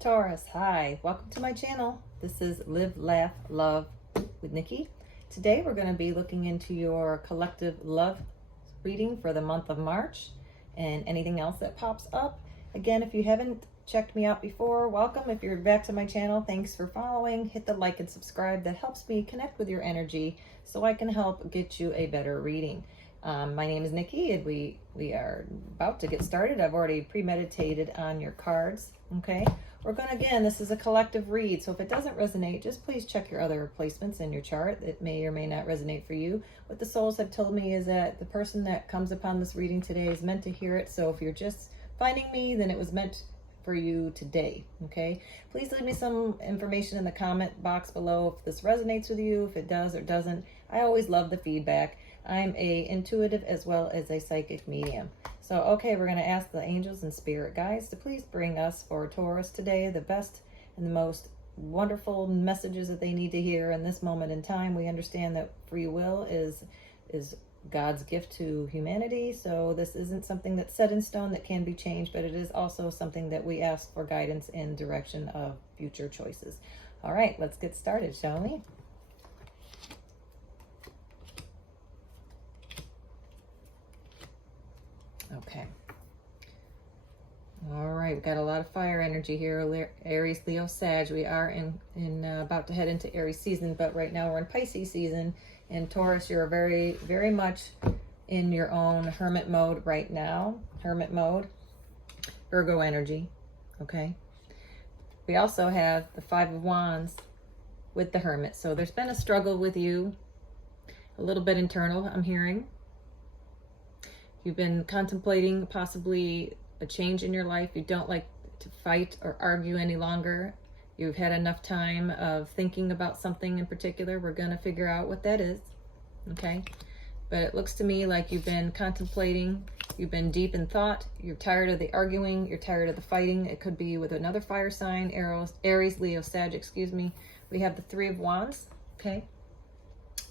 Taurus, hi, welcome to my channel. This is Live, Laugh, Love with Nikki. Today we're going to be looking into your collective love reading for the month of March and anything else that pops up. Again, if you haven't checked me out before, welcome. If you're back to my channel, thanks for following. Hit the like and subscribe. That helps me connect with your energy so I can help get you a better reading. My name is Nikki and we are about to get started. I've already premeditated on your cards, okay? We're going to, again, this is a collective read, so if it doesn't resonate, just please check your other placements in your chart. It may or may not resonate for you. What the souls have told me is that the person that comes upon this reading today is meant to hear it, so if you're just finding me, then it was meant for you today, okay? Please leave me some information in the comment box below if this resonates with you, if it does or doesn't. I always love the feedback. I'm a intuitive as well as a psychic medium. So, okay, we're going to ask the angels and spirit guides to please bring us for Taurus today the best and the most wonderful messages that they need to hear in this moment in time. We understand that free will is God's gift to humanity, so this isn't something that's set in stone that can be changed, but it is also something that we ask for guidance in direction of future choices. All right, let's get started, shall we? Okay. All right, we've got a lot of fire energy here. Aries, Leo, Sag. We are in about to head into Aries season, but right now we're in Pisces season. And Taurus, you're very, very much in your own hermit mode right now. Hermit mode. Virgo energy. Okay. We also have the Five of Wands with the Hermit. So there's been a struggle with you. A little bit internal, I'm hearing. You've been contemplating possibly a change in your life. You don't like to fight or argue any longer. You've had enough time of thinking about something in particular. We're going to figure out what that is, okay? But it looks to me like you've been contemplating. You've been deep in thought. You're tired of the arguing. You're tired of the fighting. It could be with another fire sign, Aries, Leo, Sag, excuse me. We have the Three of Wands, okay?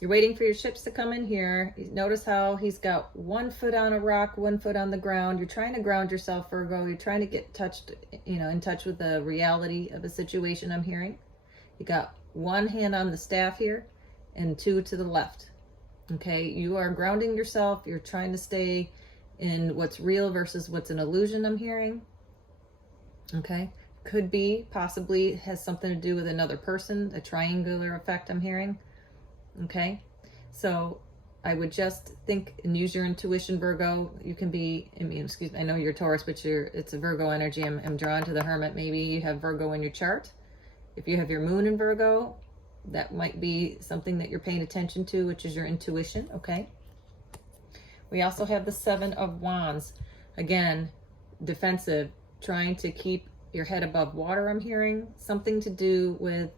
You're waiting for your ships to come in here. Notice how he's got 1 foot on a rock, 1 foot on the ground. You're trying to ground yourself, Virgo. You're trying to get in touch with the reality of a situation, I'm hearing. You got 1 hand on the staff here and 2 to the left. Okay, you are grounding yourself. You're trying to stay in what's real versus what's an illusion, I'm hearing. Okay, could be, possibly has something to do with another person, a triangular effect, I'm hearing. Okay, so I would just think and use your intuition, Virgo. You can be, excuse me, I know you're Taurus, but it's a Virgo energy. I'm drawn to the Hermit. Maybe you have Virgo in your chart. If you have your moon in Virgo, that might be something that you're paying attention to, which is your intuition, okay? We also have the Seven of Wands. Again, defensive, trying to keep your head above water, I'm hearing. Something to do with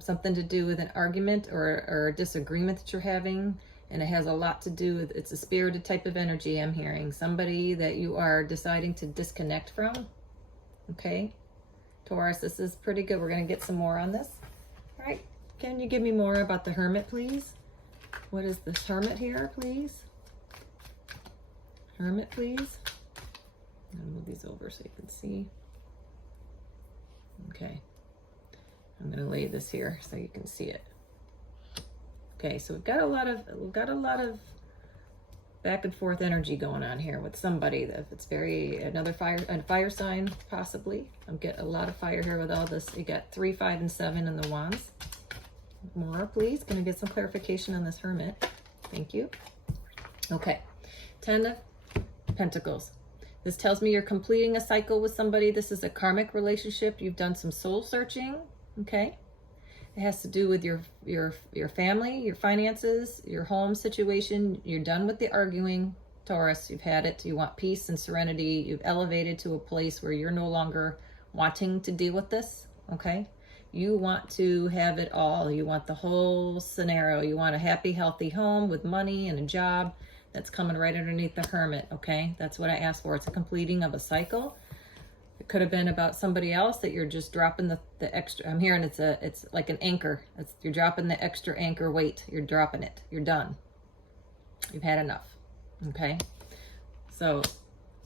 something to do with an argument or a disagreement that you're having, and it has a lot to do with, it's a spirited type of energy, I'm hearing. Somebody that you are deciding to disconnect from, okay? Taurus, this is pretty good. We're going to get some more on this. All right, can you give me more about the Hermit, please? What is this Hermit here, please? Hermit, please. I'll move these over so you can see. Okay. I'm going to lay this here so you can see it. Okay, so we've got a lot of back and forth energy going on here with somebody. That it's another fire sign possibly. I'm getting a lot of fire here with all this. You got 3, 5, and 7 in the wands. More, please. Going to get some clarification on this Hermit. Thank you. Okay, 10 of Pentacles. This tells me you're completing a cycle with somebody. This is a karmic relationship. You've done some soul searching. Okay, it has to do with your family, your finances, your home situation. You're done with the arguing, Taurus. You've had it. You want peace and serenity. You've elevated to a place where you're no longer wanting to deal with this. Okay, you want to have it all. You want the whole scenario. You want a happy, healthy home with money and a job. That's coming right underneath the Hermit. Okay, that's what I asked for. It's a completing of a cycle. It could have been about somebody else that you're just dropping the extra. I'm hearing it's like an anchor. You're dropping the extra anchor weight. You're dropping it. You're done. You've had enough. Okay. So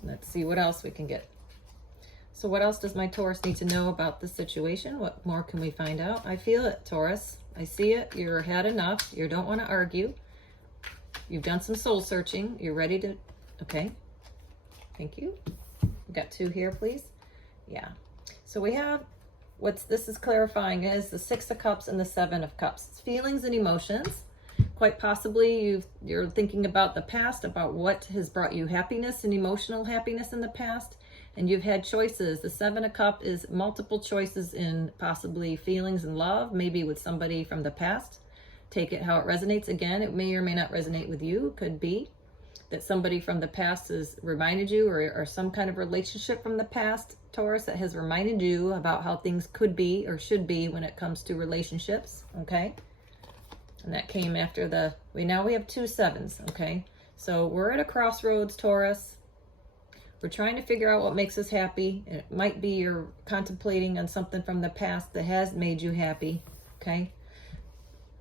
let's see what else we can get. So what else does my Taurus need to know about this situation? What more can we find out? I feel it, Taurus. I see it. You're had enough. You don't want to argue. You've done some soul searching. You're ready to... Okay. Thank you. We got 2 here, please. Yeah. So we have... this is clarifying is the 6 of Cups and the 7 of Cups. It's feelings and emotions. Quite possibly you're thinking about the past, about what has brought you happiness and emotional happiness in the past. And you've had choices. The 7 of Cups is multiple choices in possibly feelings and love, maybe with somebody from the past. Take it how it resonates. Again, it may or may not resonate with you. Could be that somebody from the past has reminded you, or some kind of relationship from the past, Taurus, that has reminded you about how things could be or should be when it comes to relationships, okay? And that came after now we have 2 7s, okay? So we're at a crossroads, Taurus. We're trying to figure out what makes us happy. It might be you're contemplating on something from the past that has made you happy, okay?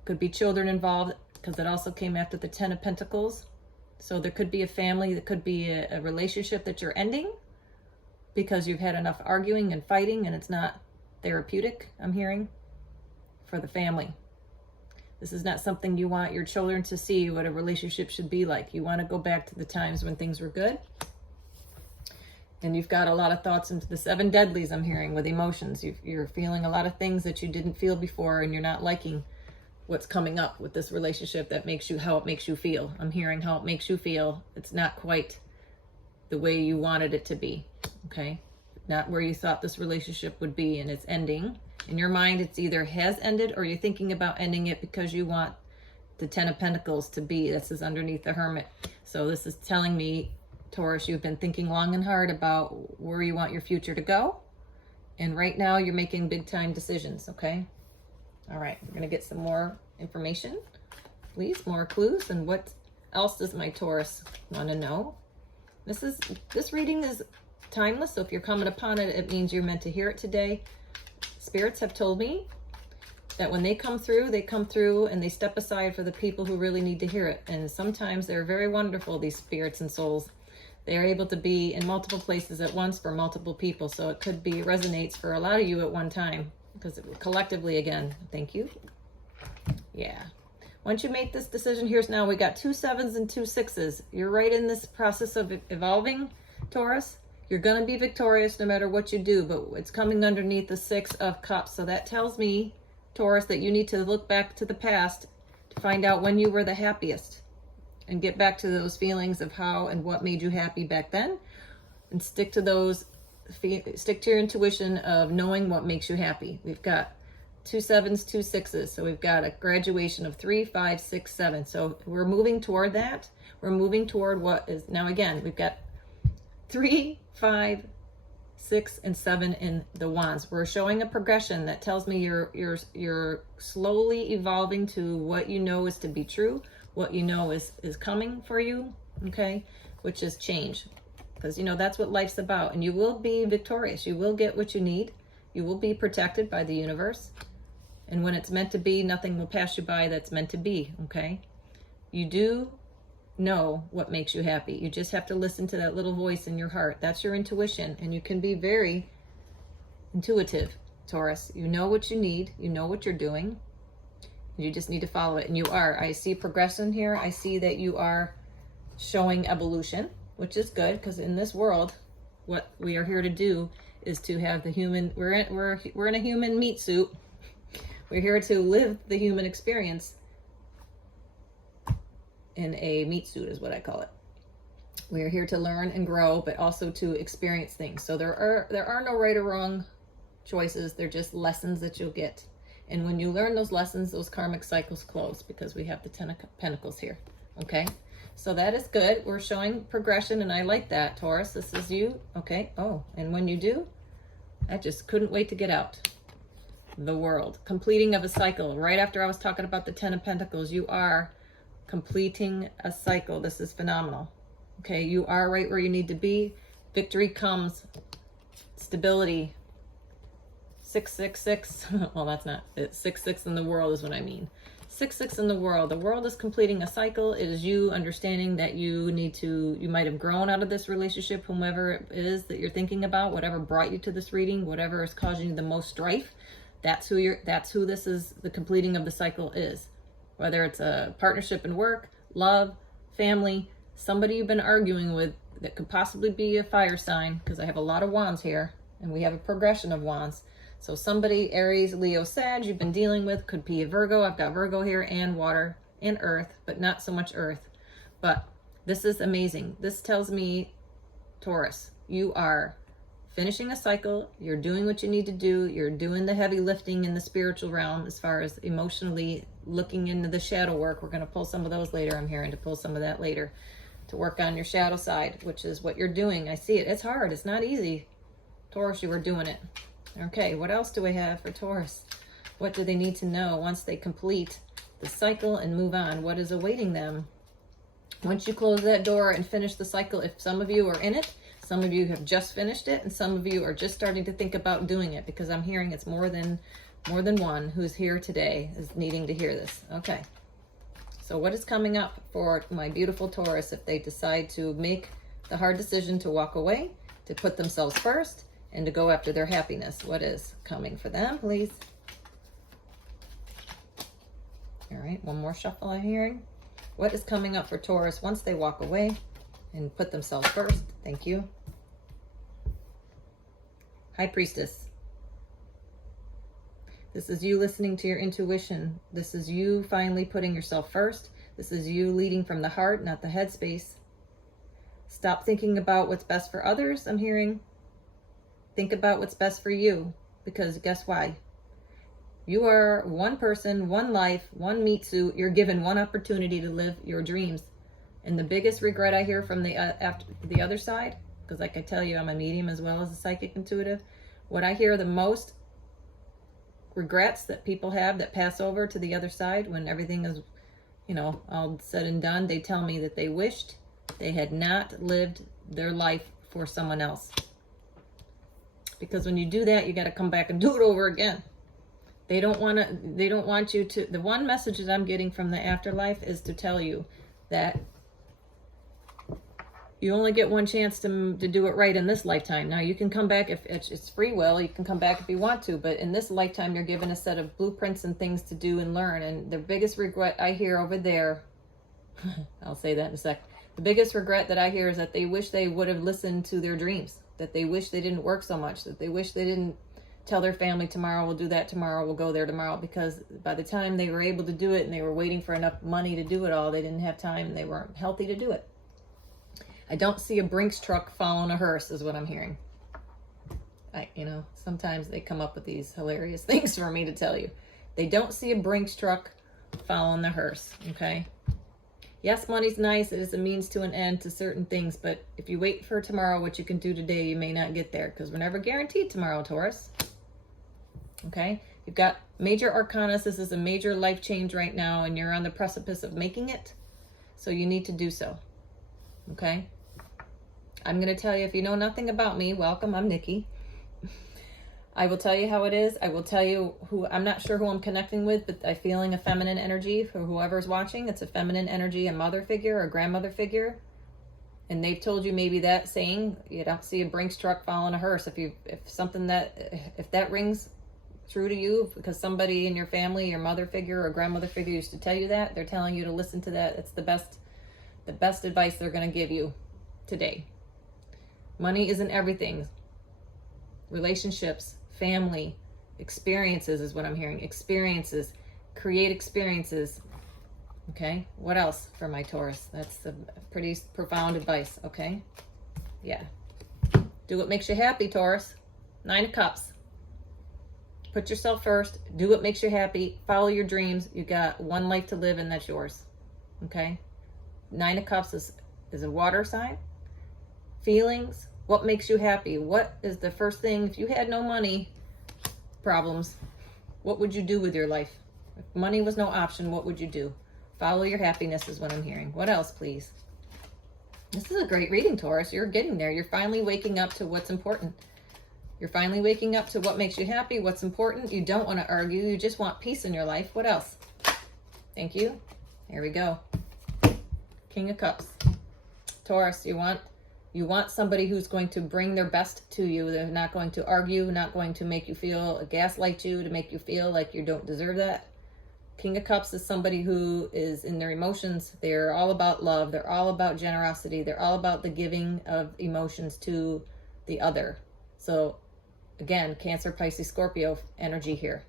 Could be children involved, because it also came after the 10 of Pentacles. So there could be a family, there could be a relationship that you're ending because you've had enough arguing and fighting and it's not therapeutic, I'm hearing, for the family. This is not something you want your children to see what a relationship should be like. You want to go back to the times when things were good. And you've got a lot of thoughts into the 7 deadlies, I'm hearing, with emotions. You're feeling a lot of things that you didn't feel before, and you're not liking what's coming up with this relationship that makes you, how it makes you feel. I'm hearing how it makes you feel. It's not quite the way you wanted it to be, okay? Not where you thought this relationship would be, and it's ending. In your mind, it's either has ended or you're thinking about ending it because you want the 10 of Pentacles to be. This is underneath the Hermit. So this is telling me, Taurus, you've been thinking long and hard about where you want your future to go. And right now you're making big time decisions, okay? All right, we're gonna get some more information, please, more clues. And what else does my Taurus wanna know? This reading is timeless, so if you're coming upon it, it means you're meant to hear it today. Spirits have told me that when they come through and they step aside for the people who really need to hear it. And sometimes they're very wonderful, these spirits and souls. They're able to be in multiple places at once for multiple people. So it could be resonates for a lot of you at one time, because collectively, again, thank you. Yeah. Once you make this decision, here's now, we got 2 7s and 2 6s. You're right in this process of evolving, Taurus. You're going to be victorious no matter what you do, but it's coming underneath the 6 of Cups. So that tells me, Taurus, that you need to look back to the past to find out when you were the happiest and get back to those feelings of how and what made you happy back then, and stick to your intuition of knowing what makes you happy. We've got 2 7s, 2 6s. So we've got a graduation of 3, 5, 6, 7. So we're moving toward that. We're moving toward what is now, again, we've got 3, 5, 6, and 7 in the Wands. We're showing a progression that tells me you're slowly evolving to what you know is to be true, what you know is coming for you, okay, which is change. Because, you know, that's what life's about. And you will be victorious. You will get what you need. You will be protected by the universe. And when it's meant to be, nothing will pass you by that's meant to be, okay? You do know what makes you happy. You just have to listen to that little voice in your heart. That's your intuition. And you can be very intuitive, Taurus. You know what you need. You know what you're doing. You just need to follow it. And you are. I see progression here. I see that you are showing evolution, which is good, because in this world, what we are here to do is to have the human, we're in a human meat suit. We're here to live the human experience in a meat suit is what I call it. We are here to learn and grow, but also to experience things. So there are no right or wrong choices. They're just lessons that you'll get. And when you learn those lessons, those karmic cycles close, because we have the 10 of Pentacles here. Okay? So that is good. We're showing progression, and I like that, Taurus. This is you. Okay. Oh, and when you do, I just couldn't wait to get out. The World. Completing of a cycle. Right after I was talking about the 10 of Pentacles, you are completing a cycle. This is phenomenal. Okay, you are right where you need to be. Victory comes. Stability. 666. Well, that's not it. 6 6 in the world is what I mean. 6-6 in the world. The world is completing a cycle. It is you understanding that you might have grown out of this relationship, whomever it is that you're thinking about, whatever brought you to this reading, whatever is causing you the most strife. That's who this is, the completing of the cycle is. Whether it's a partnership in work, love, family, somebody you've been arguing with that could possibly be a fire sign, because I have a lot of wands here and we have a progression of wands. So somebody, Aries, Leo, Sag, you've been dealing with, could be a Virgo. I've got Virgo here and water and earth, but not so much earth. But this is amazing. This tells me, Taurus, you are finishing a cycle. You're doing what you need to do. You're doing the heavy lifting in the spiritual realm as far as emotionally looking into the shadow work. We're going to pull some of those later. I'm hearing to pull some of that later, to work on your shadow side, which is what you're doing. I see it. It's hard. It's not easy. Taurus, you are doing it. Okay, what else do we have for Taurus? What do they need to know once they complete the cycle and move on? What is awaiting them? Once you close that door and finish the cycle, if some of you are in it, some of you have just finished it, and some of you are just starting to think about doing it, because I'm hearing it's more than one who's here today is needing to hear this. Okay. So what is coming up for my beautiful Taurus if they decide to make the hard decision to walk away, to put themselves first, and to go after their happiness? What is coming for them, please? All right, one more shuffle I'm hearing. What is coming up for Taurus once they walk away and put themselves first? Thank you. High Priestess. This is you listening to your intuition. This is you finally putting yourself first. This is you leading from the heart, not the head space. Stop thinking about what's best for others, I'm hearing. Think about what's best for you, because guess why? You are one person, one life, one meat suit. You're given one opportunity to live your dreams. And the biggest regret I hear from the other side, because like I tell you, I'm a medium as well as a psychic intuitive. What I hear the most regrets that people have that pass over to the other side when everything is, all said and done, they tell me that they wished they had not lived their life for someone else. Because when you do that, you got to come back and do it over again. They don't want you to, the one message that I'm getting from the afterlife is to tell you that you only get one chance to do it right in this lifetime. Now you can come back if it's free will, you can come back if you want to, but in this lifetime, you're given a set of blueprints and things to do and learn. And the biggest regret I hear over there, I'll say that in a sec. The biggest regret that I hear is that they wish they would have listened to their dreams, that they wish they didn't work so much, that they wish they didn't tell their family tomorrow we'll do that, tomorrow we'll go there tomorrow, because by the time they were able to do it and they were waiting for enough money to do it all, they didn't have time and they weren't healthy to do it. I don't see a Brinks truck following a hearse is what I'm hearing. Sometimes they come up with these hilarious things for me to tell you. They don't see a Brinks truck following the hearse, okay? Yes, money's nice. It is a means to an end to certain things, but if you wait for tomorrow, what you can do today, you may not get there, because we're never guaranteed tomorrow, Taurus. Okay? You've got major arcanas. This is a major life change right now, and you're on the precipice of making it, so you need to do so. Okay? I'm going to tell you, if you know nothing about me, welcome, I'm Nikki. I will tell you how it is. I will tell you I'm not sure who I'm connecting with, but I'm feeling a feminine energy for whoever's watching. It's a feminine energy, a mother figure or a grandmother figure. And they've told you maybe that saying, you don't see a Brinks truck following a hearse. If that rings true to you, because somebody in your family, your mother figure or grandmother figure used to tell you that, they're telling you to listen to that. It's the best advice they're going to give you today. Money isn't everything. Relationships, family, experiences is what I'm hearing. Experiences. Create experiences. Okay? What else for my Taurus? That's a pretty profound advice. Okay? Yeah. Do what makes you happy, Taurus. 9 of Cups. Put yourself first. Do what makes you happy. Follow your dreams. You got one life to live, and that's yours. Okay? 9 of Cups is a water sign. Feelings. What makes you happy? What is the first thing? If you had no money problems, what would you do with your life? If money was no option, what would you do? Follow your happiness is what I'm hearing. What else, please? This is a great reading, Taurus. You're getting there. You're finally waking up to what's important. You're finally waking up to what makes you happy, what's important. You don't want to argue. You just want peace in your life. What else? Thank you. Here we go. King of Cups. Taurus, you want somebody who's going to bring their best to you. They're not going to argue, not going to make you feel, gaslight you to make you feel like you don't deserve that. King of Cups is somebody who is in their emotions. They're all about love. They're all about generosity. They're all about the giving of emotions to the other. So again, Cancer, Pisces, Scorpio energy here.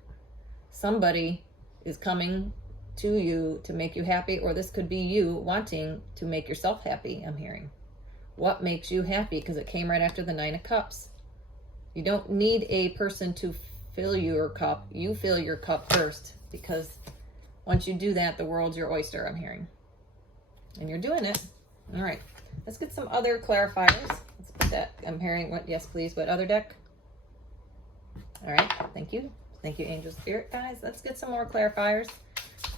Somebody is coming to you to make you happy, or this could be you wanting to make yourself happy, I'm hearing. What makes you happy? Because it came right after the Nine of Cups. You don't need a person to fill your cup. You fill your cup first, because once you do that, the world's your oyster, I'm hearing. And you're doing it. All right. Let's get some other clarifiers. Let's put that. I'm hearing what? Yes, please. What other deck? All right. Thank you. Thank you, Angel Spirit guys. Let's get some more clarifiers.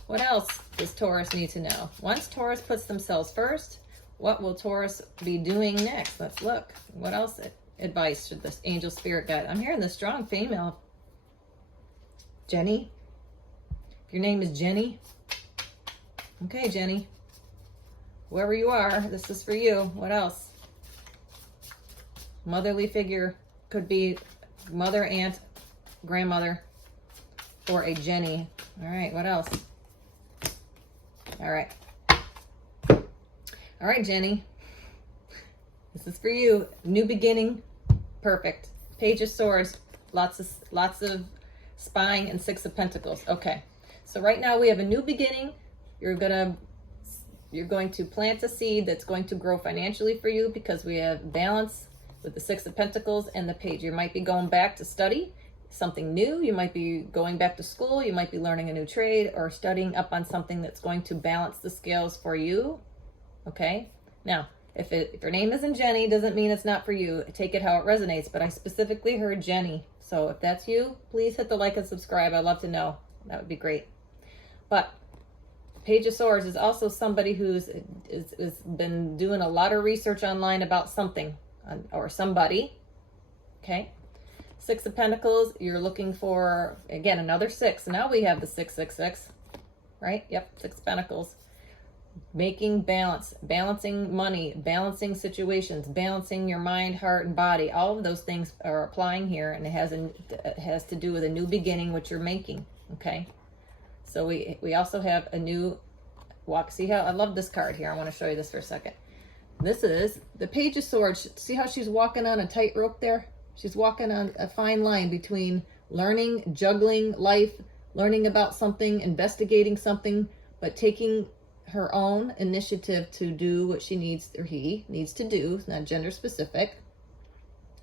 What else does Taurus need to know? Once Taurus puts themselves first, what will Taurus be doing next? Let's look. What else advice should this Angel Spirit guide? I'm hearing the strong female. Jenny. If your name is Jenny. Okay, Jenny. Whoever you are, this is for you. What else? Motherly figure. Could be mother, aunt, grandmother, or a Jenny. All right, what else? All right. All right, Jenny. This is for you. New beginning. Perfect. Page of Swords. Lots of spying and Six of Pentacles. Okay. So right now we have a new beginning. You're going to plant a seed that's going to grow financially for you, because we have balance with the Six of Pentacles and the Page. You might be going back to study something new. You might be going back to school. You might be learning a new trade or studying up on something that's going to balance the scales for you. Okay. Now, if your name isn't Jenny, doesn't mean it's not for you. Take it how it resonates. But I specifically heard Jenny. So if that's you, please hit the like and subscribe. I'd love to know. That would be great. But Page of Swords is also somebody who's been doing a lot of research online about something or somebody. Okay. Six of Pentacles, you're looking for, again, another six. Now we have the 666, right? Yep, Six of Pentacles. Making balance, balancing money, balancing situations, balancing your mind, heart, and body. All of those things are applying here, and it has to do with a new beginning, which you're making, okay? So we also have a new walk. See how, I love this card here. I want to show you this for a second. This is the Page of Swords. See how she's walking on a tightrope there? She's walking on a fine line between learning, juggling life, learning about something, investigating something, but taking her own initiative to do what she needs, or he needs to do. It's not gender specific.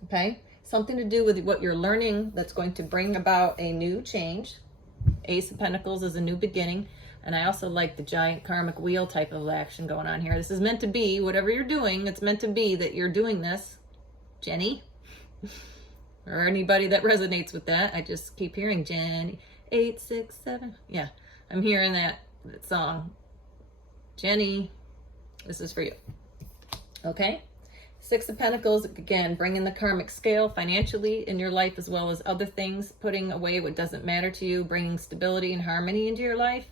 Okay? Something to do with what you're learning that's going to bring about a new change. Ace of Pentacles is a new beginning. And I also like the giant karmic wheel type of action going on here. This is meant to be, whatever you're doing, it's meant to be that you're doing this. Jenny. Or anybody that resonates with that. I just keep hearing Jenny. 8, 6, 7. Yeah, I'm hearing that song. Jenny, this is for you. Okay? Six of Pentacles, again, bringing the karmic scale financially in your life, as well as other things, putting away what doesn't matter to you, bringing stability and harmony into your life.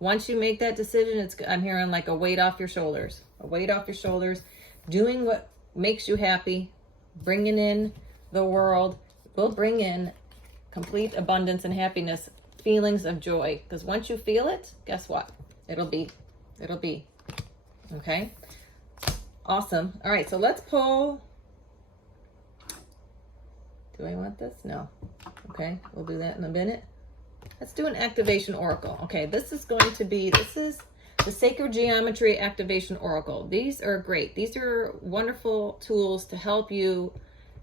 Once you make that decision, I'm hearing like a weight off your shoulders. A weight off your shoulders. Doing what makes you happy. Bringing in the world will bring in complete abundance and happiness, feelings of joy. Because once you feel it, guess what? It'll be. Okay? Awesome. All right, so let's pull. Do I want this? No. Okay, we'll do that in a minute. Let's do an activation oracle. Okay, this is the Sacred Geometry Activation Oracle. These are great. These are wonderful tools to help you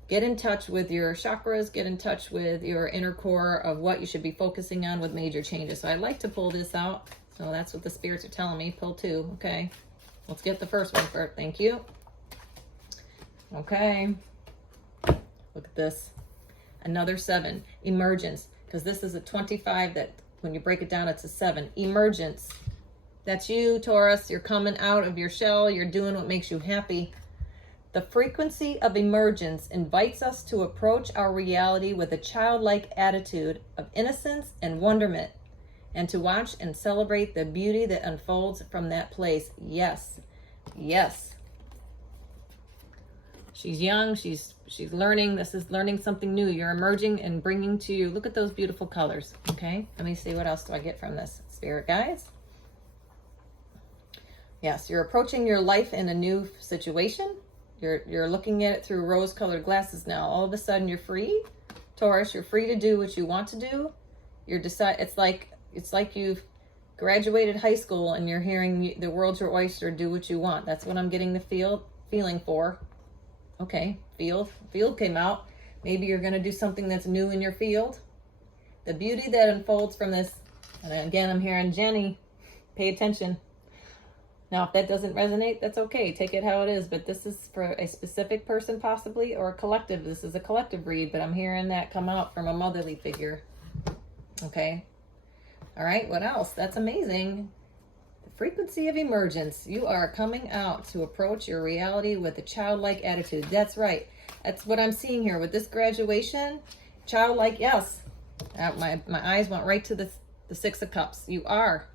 get in touch with your chakras, get in touch with your inner core of what you should be focusing on with major changes. So I like to pull this out. So that's what the spirits are telling me. Pull 2. Okay. Let's get the first one first. Thank you. Okay. Look at this. Another 7. Emergence. Because this is a 25 that when you break it down, it's a 7. Emergence. That's you, Taurus. You're coming out of your shell. You're doing what makes you happy. The frequency of emergence invites us to approach our reality with a childlike attitude of innocence and wonderment. and to watch and celebrate the beauty that unfolds from that place. Yes, yes. She's young, she's learning. This is learning something new. You're emerging and bringing to you. Look at those beautiful colors, okay? Let me see, what else do I get from this, Spirit guides? Yes, you're approaching your life in a new situation. You're looking at it through rose-colored glasses now. All of a sudden, you're free, Taurus. You're free to do what you want to do. It's like you've graduated high school and you're hearing the world's your oyster. Do what you want. That's what I'm getting the feeling for. Okay, field came out. Maybe you're going to do something that's new in your field. The beauty that unfolds from this, and again, I'm hearing Jenny, pay attention. Now, if that doesn't resonate, that's okay. Take it how it is, but this is for a specific person possibly, or a collective. This is a collective read, but I'm hearing that come out from a motherly figure. Okay. All right, what else? That's amazing. Frequency of emergence. You are coming out to approach your reality with a childlike attitude. That's right. That's what I'm seeing here with this graduation. Childlike, yes. My eyes went right to the Six of Cups. You are.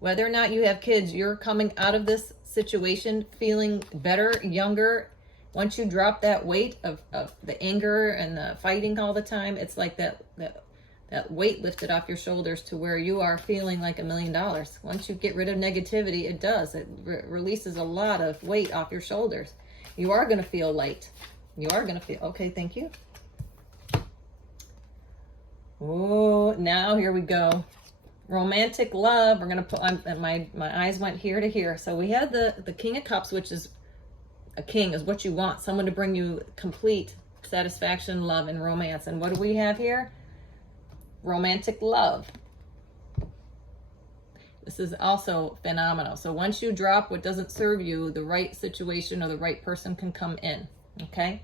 Whether or not you have kids, you're coming out of this situation feeling better, younger. Once you drop that weight of the anger and the fighting all the time, it's like that weight lifted off your shoulders to where you are feeling like $1 million. Once you get rid of negativity, it does. It releases a lot of weight off your shoulders. You are going to feel light. You are going to feel, okay, thank you. Oh, now here we go. Romantic love. We're going to put, my eyes went here to here. So we had the King of Cups, which is a king, is what you want. Someone to bring you complete satisfaction, love, and romance. And what do we have here? Romantic love. This is also phenomenal. So once you drop what doesn't serve you, the right situation or the right person can come in. Okay.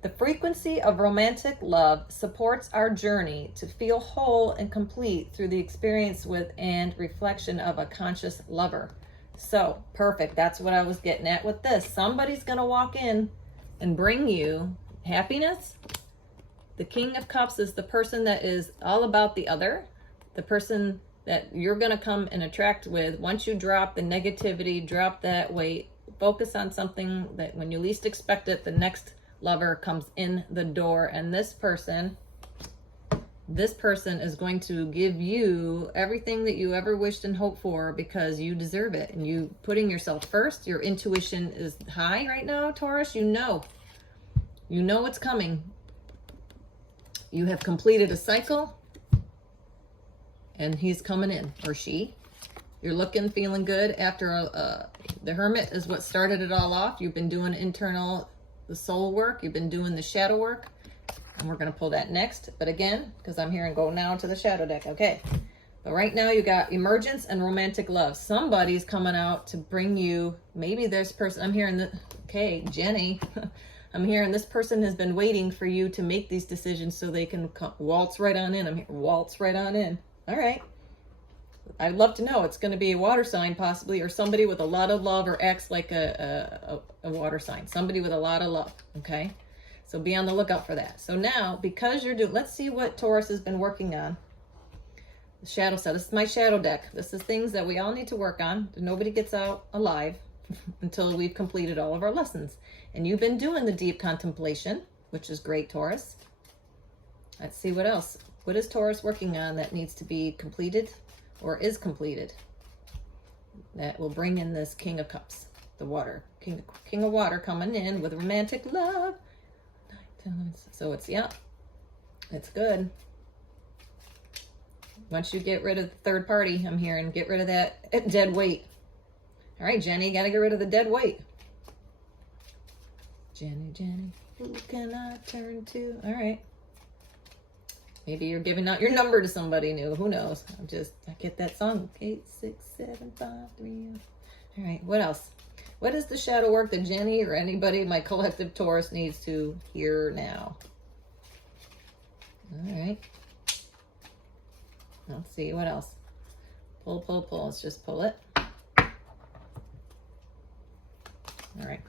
The frequency of romantic love supports our journey to feel whole and complete through the experience with and reflection of a conscious lover. So perfect. That's what I was getting at with this. Somebody's going to walk in and bring you happiness. The King of Cups is the person that is all about the other, the person that you're going to come and attract with. Once you drop the negativity, drop that weight, focus on something that when you least expect it, the next lover comes in the door. And this person is going to give you everything that you ever wished and hoped for because you deserve it. And you putting yourself first, your intuition is high right now, Taurus. You know what's coming. You have completed a cycle and he's coming in, or she. You're looking, feeling good after the Hermit is what started it all off. You've been doing the soul work. You've been doing the shadow work. And we're going to pull that next. But again, because I'm here and go now to the shadow deck. Okay. But right now you got emergence and romantic love. Somebody's coming out to bring you, maybe this person, I'm hearing okay, Jenny. I'm hearing this person has been waiting for you to make these decisions so they can waltz right on in. I'm here, waltz right on in. All right. I'd love to know. It's going to be a water sign possibly, or somebody with a lot of love, or acts like a water sign. Somebody with a lot of love. Okay. So be on the lookout for that. So now, because you're doing, let's see what Taurus has been working on. The shadow set. This is my shadow deck. This is things that we all need to work on. Nobody gets out alive until we've completed all of our lessons. And you've been doing the deep contemplation, which is great, Taurus. Let's see what else. What is Taurus working on that needs to be completed or is completed? That will bring in this King of Cups, the water. King of Water coming in with romantic love. So it's, yeah, it's good. Once you get rid of the third party, I'm hearing, get rid of that dead weight. All right, Jenny, you got to get rid of the dead weight. Jenny, who can I turn to? All right. Maybe you're giving out your number to somebody new. Who knows? I get that song. 8, 6, 7, 5, 3. All right. What else? What is the shadow work that Jenny or anybody, my collective Taurus, needs to hear now? All right. Let's see. What else? Pull. Let's just pull it. All right.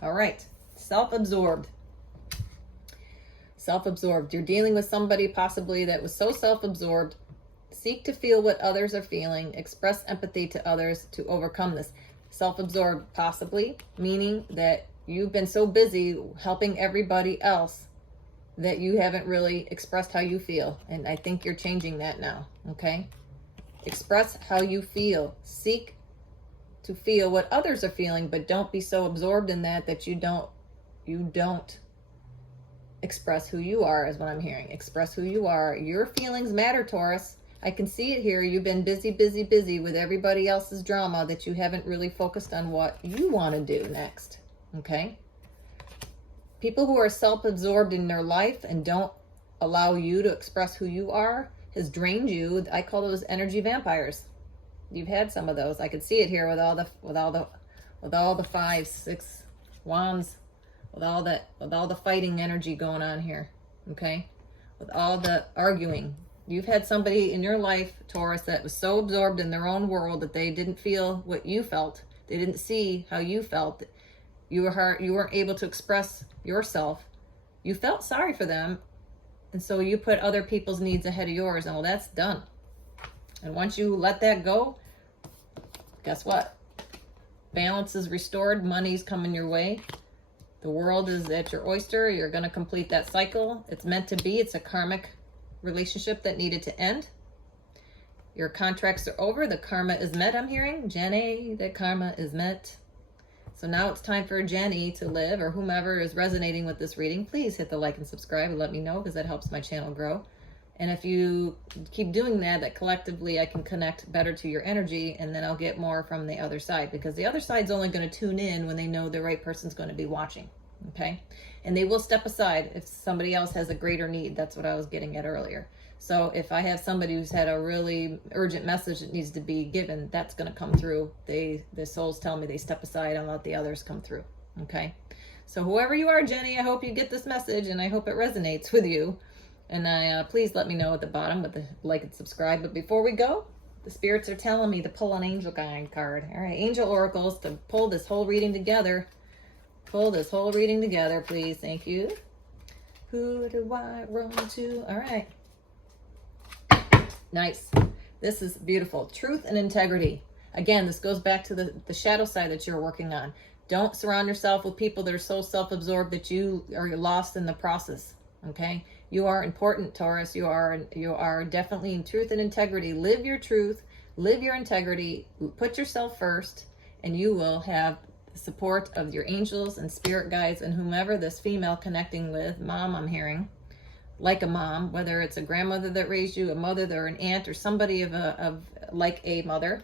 All right. Self-absorbed. Self-absorbed. You're dealing with somebody possibly that was so self-absorbed. Seek to feel what others are feeling. Express empathy to others to overcome this. Self-absorbed possibly, meaning that you've been so busy helping everybody else that you haven't really expressed how you feel. And I think you're changing that now, okay? Express how you feel. Seek to feel what others are feeling, but don't be so absorbed in that you don't express who you are, is what I'm hearing. Express who you are. Your feelings matter, Taurus. I can see it here. You've been busy with everybody else's drama that you haven't really focused on what you want to do next, okay? People who are self-absorbed in their life and don't allow you to express who you are has drained you. I call those energy vampires. You've had some of those. I could see it here with all the 5, 6 wands, with all the fighting energy going on here, okay? With all the arguing. You've had somebody in your life, Taurus, that was so absorbed in their own world that they didn't feel what you felt. They didn't see how you felt. You weren't able to express yourself. You felt sorry for them, and so you put other people's needs ahead of yours, and well, that's done. And once you let that go, guess what? Balance is restored. Money's coming your way. The world is at your oyster. You're going to complete that cycle. It's meant to be. It's a karmic relationship that needed to end. Your contracts are over. The karma is met, I'm hearing. Jenny, the karma is met. So now it's time for Jenny to live, or whomever is resonating with this reading. Please hit the like and subscribe and let me know, because that helps my channel grow. And if you keep doing that collectively I can connect better to your energy, and then I'll get more from the other side, because the other side's only going to tune in when they know the right person's going to be watching, okay? And they will step aside if somebody else has a greater need. That's what I was getting at earlier. So if I have somebody who's had a really urgent message that needs to be given, that's going to come through. The souls tell me they step aside and let the others come through, okay? So whoever you are, Jenny, I hope you get this message, and I hope it resonates with you. And please let me know at the bottom with the like and subscribe. But before we go, the spirits are telling me to pull an angel guide card. All right, angel oracles to pull this whole reading together. Pull this whole reading together, please. Thank you. Who do I run to? All right. Nice. This is beautiful. Truth and integrity. Again, this goes back to the shadow side that you're working on. Don't surround yourself with people that are so self-absorbed that you are lost in the process, okay? You are important, Taurus. You are definitely in truth and integrity. Live your truth, live your integrity, put yourself first, and you will have the support of your angels and spirit guides and whomever this female connecting with. Mom, I'm hearing, like a mom, whether it's a grandmother that raised you, a mother, or an aunt, or somebody like a mother,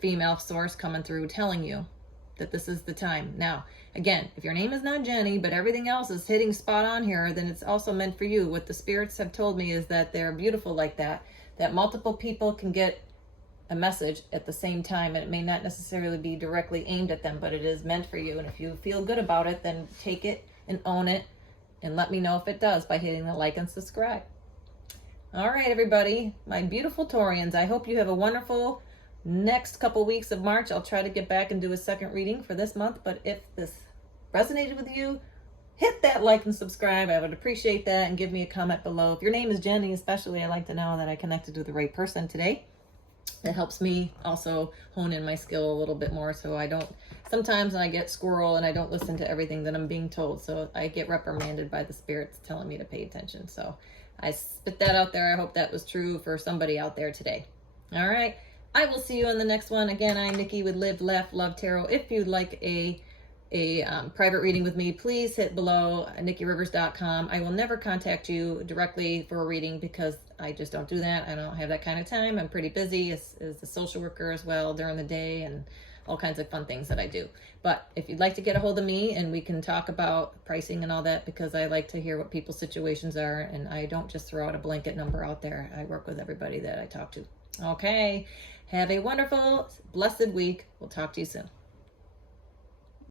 female source coming through telling you that this is the time. Now, again, if your name is not Jenny, but everything else is hitting spot on here, then it's also meant for you. What the spirits have told me is that they're beautiful like that multiple people can get a message at the same time, and it may not necessarily be directly aimed at them, but it is meant for you. And if you feel good about it, then take it and own it, and let me know if it does by hitting the like and subscribe. All right, everybody, my beautiful Taurians, I hope you have a wonderful next couple weeks of March. I'll try to get back and do a second reading for this month, but if this resonated with you, hit that like and subscribe. I would appreciate that, and give me a comment below. If your name is Jenny especially, I like to know that I connected with the right person today. It helps me also hone in my skill a little bit more, so I don't, sometimes I get squirrel and I don't listen to everything that I'm being told, so I get reprimanded by the spirits telling me to pay attention. So I spit that out there. I hope that was true for somebody out there today. All right, I will see you in the next one. Again, I'm Nikki with Live, Laugh, Love Tarot. If you'd like a private reading with me, please hit below nikkirivers.com. I will never contact you directly for a reading because I just don't do that. I don't have that kind of time. I'm pretty busy as a social worker as well during the day, and all kinds of fun things that I do. But if you'd like to get a hold of me, and we can talk about pricing and all that, because I like to hear what people's situations are, and I don't just throw out a blanket number out there. I work with everybody that I talk to. Okay, have a wonderful, blessed week. We'll talk to you soon.